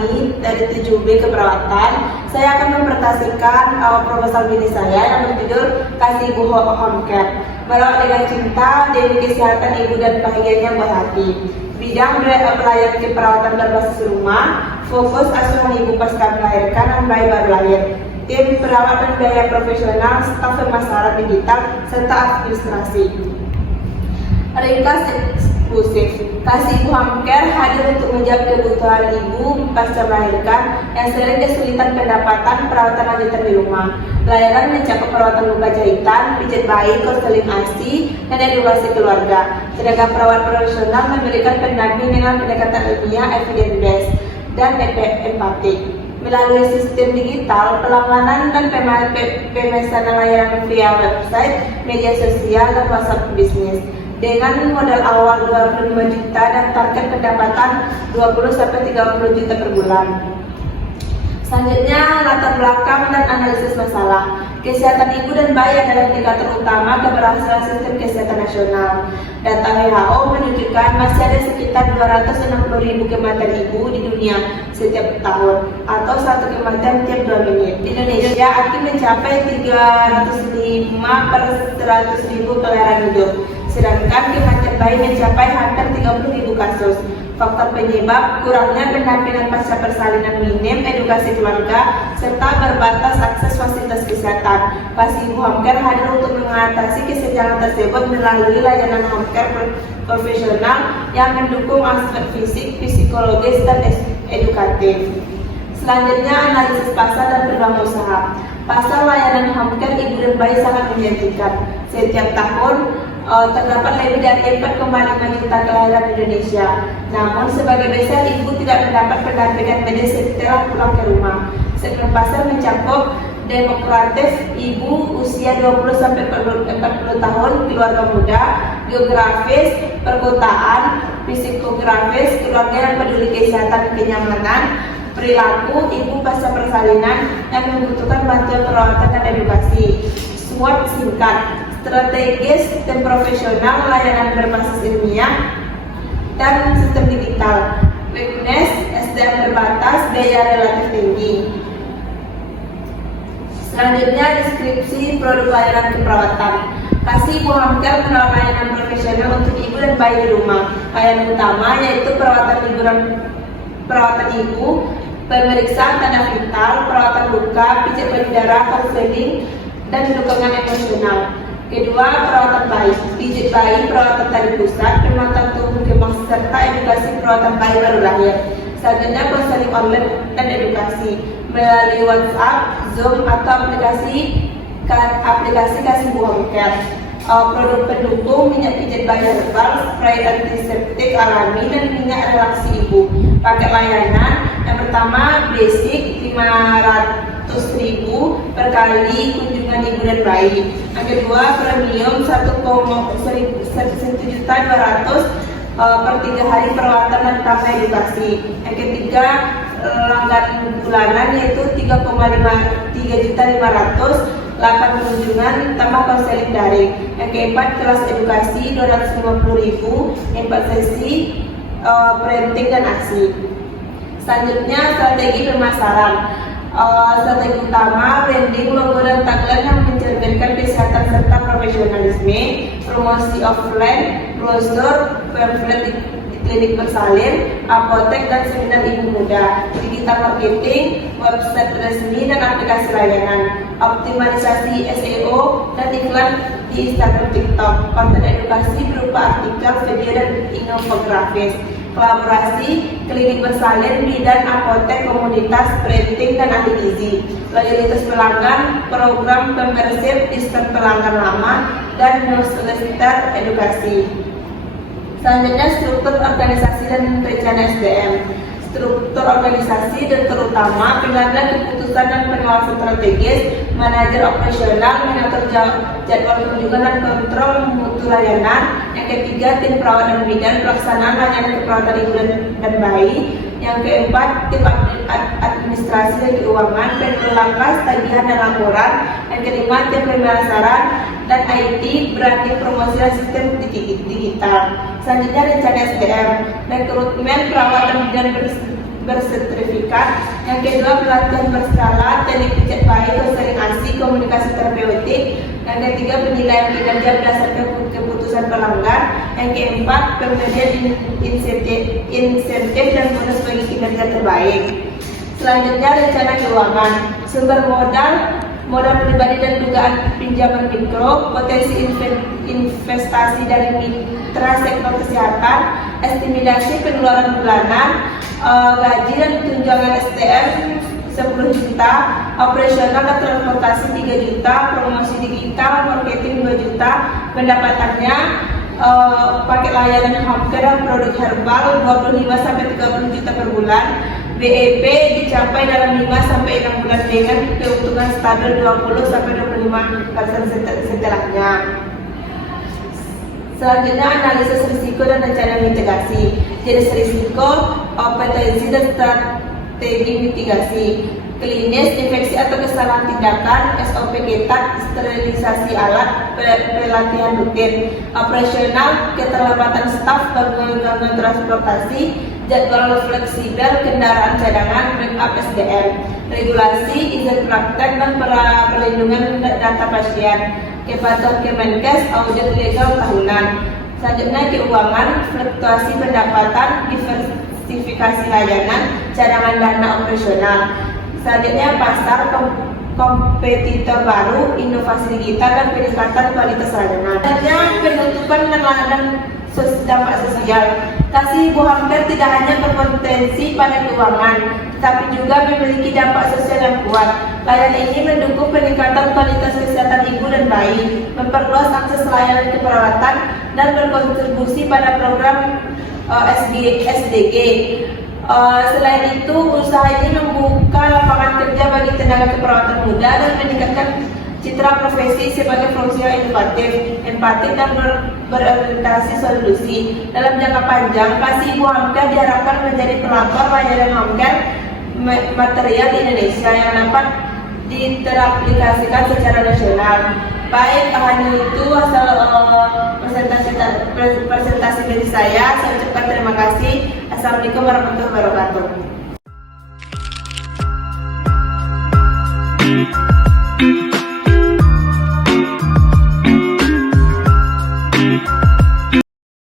kami dari 7B Keperawatan. Saya akan mempresentasikan proposal mini saya yang berjudul Kasih Ibu Home Care. Merawat dengan cinta demi kesehatan ibu dan bahagianya buah hati. Bidang pelayanan keperawatan berbasis rumah, fokus asuhan ibu pasca melahirkan dan bayi baru lahir. Tim perawat dan biaya profesional, staf pemasaran digital, serta administrasi. Ringkas eksklusif. Kasih Ibu Home Care hadir untuk menjawab kebutuhan ibu pasca melahirkan yang sering kesulitan pendapatan perawatan lanjutan di rumah. Layanan mencakup perawatan luka jahitan, pijat bayi, konseling ASI, dan edukasi keluarga. Sedangkan perawat profesional memberikan pendampingan dengan pendekatan ilmiah, evidence based, dan empatik. Melalui sistem digital, pelangganan dan pemesanan layanan via website, media sosial, dan WhatsApp bisnis. Dengan modal awal 25 juta dan target pendapatan 20-30 juta per bulan. Selanjutnya, latar belakang dan analisis masalah. Kesehatan ibu dan bayi adalah indikator utama keberhasilan sistem kesehatan nasional. Data WHO menunjukkan masih ada sekitar 260.000 kematian ibu di dunia setiap tahun, atau 1 kematian tiap 2 menit. Di Indonesia, akan mencapai 305 per 100.000 kelahiran hidup. Sedangkan kematian bayi mencapai hampir 30.000 kasus. Faktor penyebab kurangnya pendampingan pasca persalinan minim, edukasi keluarga, serta berbatas akses fasilitas kesehatan. Kasih Ibu Home Care hadir untuk mengatasi kesenjangan tersebut melalui layanan home care profesional yang mendukung aspek fisik, psikologis, dan edukatif. Selanjutnya, analisis pasar dan peluang usaha. Pasar layanan home care ibu dan bayi sangat menjanjikan. Setiap tahun terdapat lebih dari 4,5 juta kelahiran di Indonesia. Namun sebagai besar ibu tidak mendapat pendampingan medis setelah pulang ke rumah. Segmen pasar mencakup demografis ibu usia 20-40 tahun, keluarga muda, geografis, perkotaan, psikografis, keluarga yang peduli kesehatan dan kenyamanan, perilaku ibu pasca persalinan yang membutuhkan bantuan perawatan dan edukasi. SWOT singkat. Strategis, sistem profesional, layanan berbasis ilmiah, dan sistem digital. Weakness, SDM terbatas, biaya relatif tinggi. Selanjutnya, deskripsi produk layanan keperawatan. Kasih Ibu Home Care menawarkan layanan profesional untuk ibu dan bayi di rumah. Layanan utama yaitu perawatan ibu, pemeriksaan tanda vital, perawatan luka, pijat payudara, konseling, dan dukungan emosional. Kedua, perawatan bayi, pijat bayi, perawatan tali pusat, penguatan tubuh kemas, serta edukasi perawatan bayi baru lahir. Selanjutnya, konseling online dan edukasi melalui WhatsApp, Zoom, atau aplikasi Kasih Ibu Home Care. Produk pendukung minyak pijat bayi herbal, spray antiseptik alami, dan minyak relaksi ibu. Paket layanan yang pertama basic 500.000 per kali kunjungan ibu dan bayi. Yang kedua premium 1,1.200.000 per 3 hari perawatan dan tambah edukasi. Yang ketiga langganan bulanan yaitu 3,500.000 8 kunjungan tambah konseling daring. Yang keempat kelas edukasi 250.000 4 sesi printing dan aksi. Selanjutnya strategi pemasaran. Strategi utama branding, logo dan tagline yang mencerminkan kesehatan serta profesionalisme, promosi offline, brosur, pamflet di klinik bersalin, apotek, dan seminar ibu muda, digital marketing, website resmi, dan aplikasi layanan, optimalisasi SEO dan iklan di Instagram, TikTok, konten edukasi berupa artikel, video, dan infografis, kolaborasi, klinik bersalin, bidan, apotek, komunitas, printing, dan ahli gizi, loyalitas pelanggan, program membership, diskon pelanggan lama, dan newsletter edukasi. Selanjutnya, struktur organisasi dan rencana SDM. Struktur organisasi dan terutama pengambilan keputusan dan pengawasan strategis, manajer operasional, mengatur jadwal kunjungan dan kontrol mutu layanan. Yang ketiga, tim perawat dan bidan, pelaksanaan layanan keperawatan ibu dan bayi. Yang keempat, tim administrasi dan keuangan, pengelolaan tagihan dan laporan. Yang kelima, tim pemasaran dan IT, branding, promosi, dan sistem digital. Selanjutnya, rencana SDM, rekrutmen perawat dan bidan bersertifikat. sertifikat. Yang kedua, pelatihan berskala, teknik pijat baik, konseling komunikasi terapeutik. Yang ketiga, penilaian kinerja berdasarkan keputusan pelanggan. Yang keempat, pemberian insentif dan bonus bagi kinerja terbaik. Selanjutnya, rencana keuangan, sumber modal pribadi dan dugaan pinjaman mikro, potensi investasi dari mitra sektor kesehatan, estimasi pengeluaran bulanan, gaji dan tunjangan STM 10 juta, operasional dan transportasi 3 juta, promosi digital, marketing 2 juta, pendapatannya paket layanan home care dan produk herbal 25-30 juta per bulan. BEP dicapai dalam 5-6 bulan dengan keuntungan stabil 20-25% setelahnya. Selanjutnya, analisis risiko dan rencana mitigasi. Jenis risiko, kompetensi dan strategi mitigasi. Klinis, infeksi atau kesalahan tindakan, SOP ketat, sterilisasi alat, pelatihan rutin. Operasional, keterlambatan staf, gangguan transportasi, jadwal fleksibel, kendaraan cadangan, backup SDM. Regulasi, izin praktek dan perlindungan data pasien. Kepatuhan Kemenkes, audit legal tahunan. Selanjutnya, keuangan, fluktuasi pendapatan, diversifikasi layanan, cadangan dana operasional. Selanjutnya, pasar, kompetitor baru, inovasi digital, dan peningkatan kualitas layanan. Selanjutnya, penutupan dan dampak sosial. Kasih Ibu Hampir tidak hanya berpotensi pada keuangan, tapi juga memiliki dampak sosial yang kuat. Layanan ini mendukung peningkatan kualitas kesehatan ibu dan bayi, memperluas akses layanan keperawatan, dan berkontribusi pada program SDG. Selain itu, usaha ini membuka lapangan kerja bagi tenaga keperawatan muda dan meningkatkan citra profesi sebagai profesional inovatif, empatik, dan berorientasi solusi. Dalam jangka panjang, Kasih Ibu Hamka diharapkan menjadi pelopor layanan home care material di Indonesia yang dapat teraplikasikan secara nasional. Baik, hanya itu asal presentasi dari saya. Saya ucapkan terima kasih. Assalamualaikum warahmatullahi wabarakatuh.